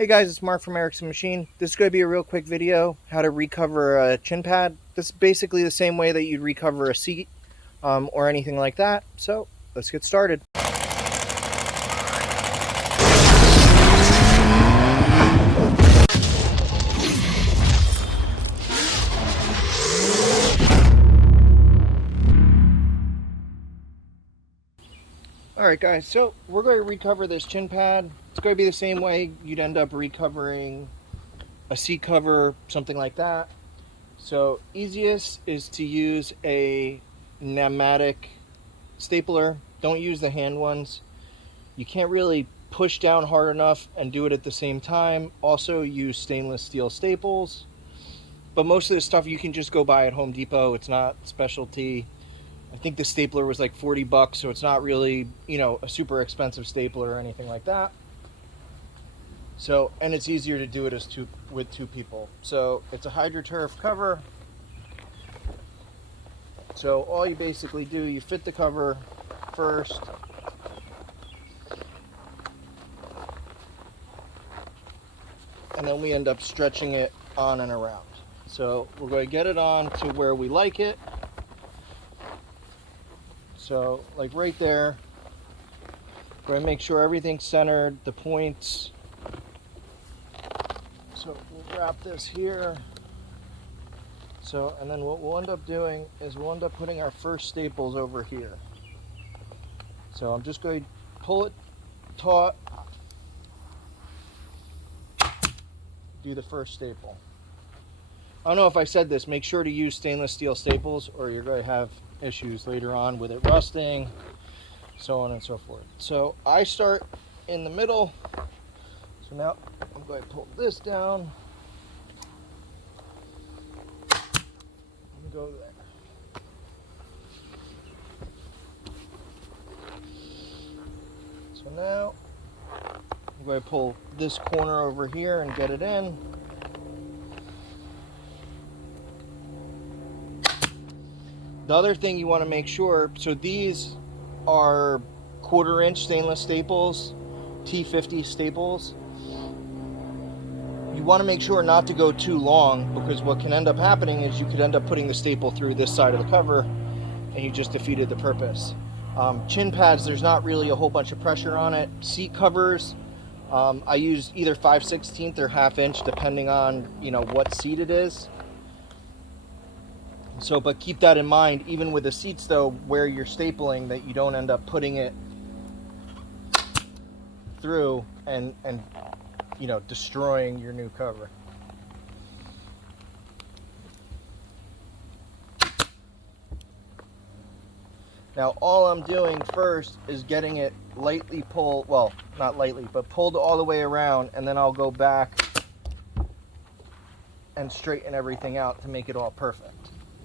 Hey guys, it's Mark from Erickson Machine. This is going to be a real quick video, how to recover a chin pad. This is basically the same way that you'd recover a seat or anything like that. So let's get started. Alright guys, so we're going to recover this chin pad. It's going to be the same way you'd end up recovering a seat cover, something like that. So easiest is to use a pneumatic stapler. Don't use the hand ones. You can't really push down hard enough and do it at the same time. Also use stainless steel staples. But most of this stuff you can just go buy at Home Depot. It's not specialty. I think the stapler was like 40 bucks, so it's not really, a super expensive stapler or anything like that. So, and it's easier to do it with two people. So it's a Hydroturf cover. So all you basically do, you fit the cover first. And then we end up stretching it on and around. So we're going to get it on to where we like it. So like right there, we're going to make sure everything's centered, the points. So we'll wrap this here. So, and then what we'll end up doing is we'll end up putting our first staples over here. So I'm just going to pull it taut, do the first staple. I don't know if I said this, make sure to use stainless steel staples or you're going to have issues later on with it rusting, so on and so forth. So I start in the middle. So now I'm going to pull this down and go there. So now I'm going to pull this corner over here and get it in. The other thing you want to make sure, so these are 1/4 inch stainless staples, T50 staples. You want to make sure not to go too long, because what can end up happening is you could end up putting the staple through this side of the cover and you just defeated the purpose. Chin pads, there's not really a whole bunch of pressure on it. Seat covers, I use either 5/16 or 1/2 inch depending on what seat it is. So, but keep that in mind, even with the seats though, where you're stapling, that you don't end up putting it through and destroying your new cover. Now all I'm doing first is getting it lightly pulled, well, not lightly, but pulled all the way around, and then I'll go back and straighten everything out to make it all perfect.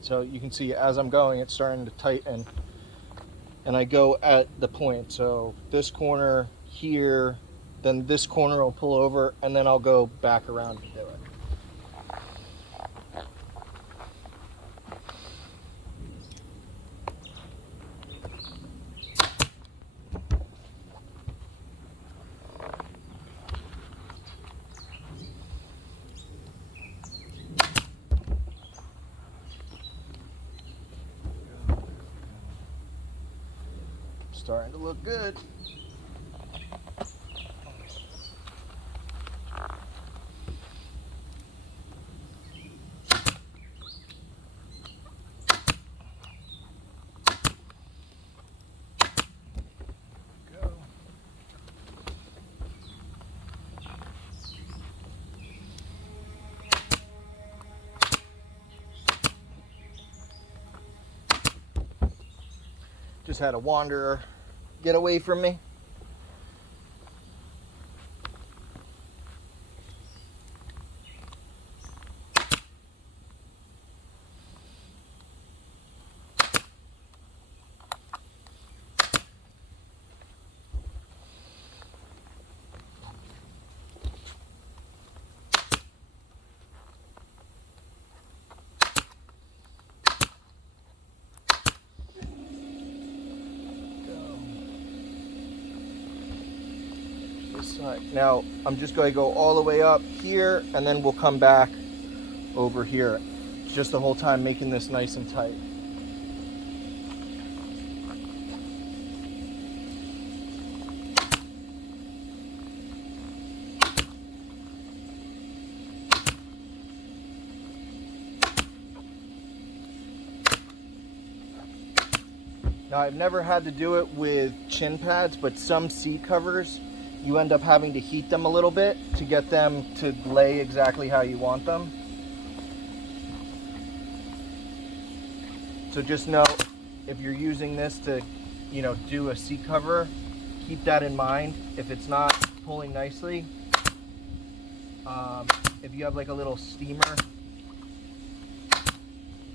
So you can see as I'm going, it's starting to tighten, and I go at the point. So this corner here, then this corner will pull over, and then I'll go back around to do it. Starting to look good. Go. Just had a wanderer get away from me. side. Now I'm just going to go all the way up here, and then we'll come back over here. Just the whole time making this nice and tight. Now, I've never had to do it with chin pads, but some seat covers, you end up having to heat them a little bit to get them to lay exactly how you want them. So just know, if you're using this to, do a seat cover, keep that in mind. If it's not pulling nicely, if you have like a little steamer,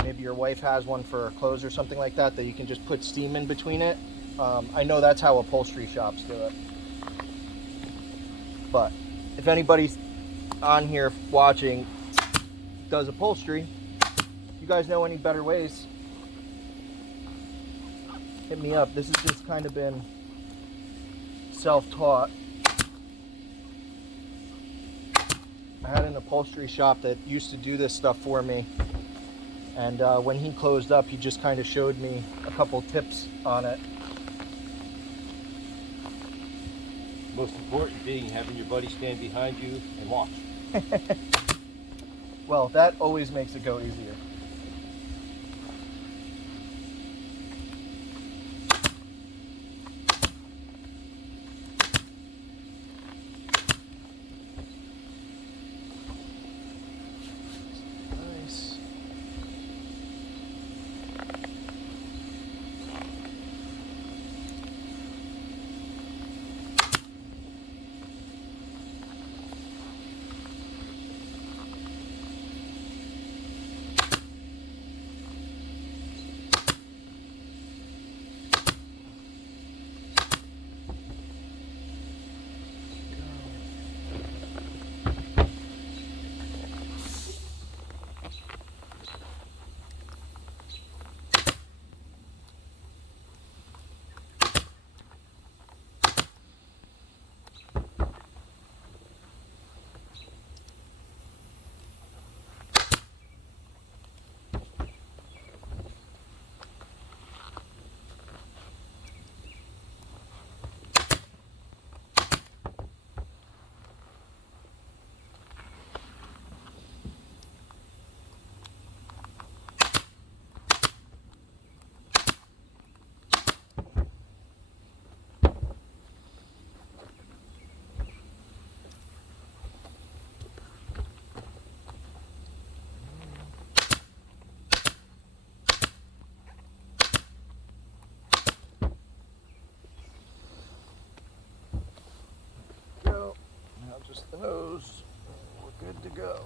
maybe your wife has one for her clothes or something like that, that you can just put steam in between it. I know that's how upholstery shops do it. But if anybody's on here watching does upholstery, you guys know any better ways, hit me up. This has just kind of been self-taught. I had an upholstery shop that used to do this stuff for me. And when he closed up, he just kind of showed me a couple tips on it. Most important being having your buddy stand behind you and watch. Well, that always makes it go easier. Just the nose, we're good to go.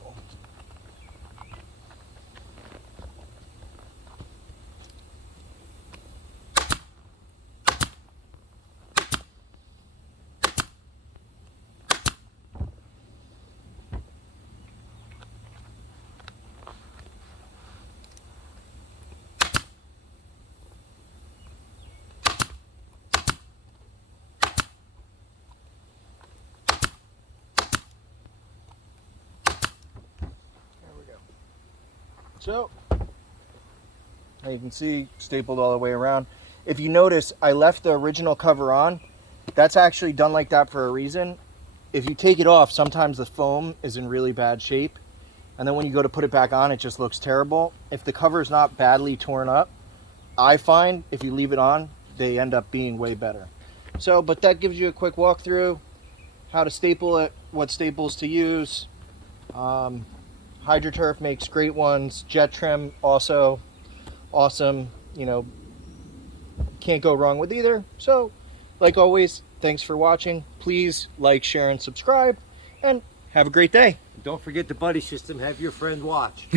So, now you can see stapled all the way around. If you notice, I left the original cover on. That's actually done like that for a reason. If you take it off, sometimes the foam is in really bad shape. And then when you go to put it back on, it just looks terrible. If the cover is not badly torn up, I find if you leave it on, they end up being way better. So, but that gives you a quick walkthrough, how to staple it, what staples to use. Hydroturf makes great ones. Jet trim also awesome. Can't go wrong with either. So, like always, thanks for watching. Please like, share, and subscribe. And have a great day. Don't forget the buddy system. Have your friend watch.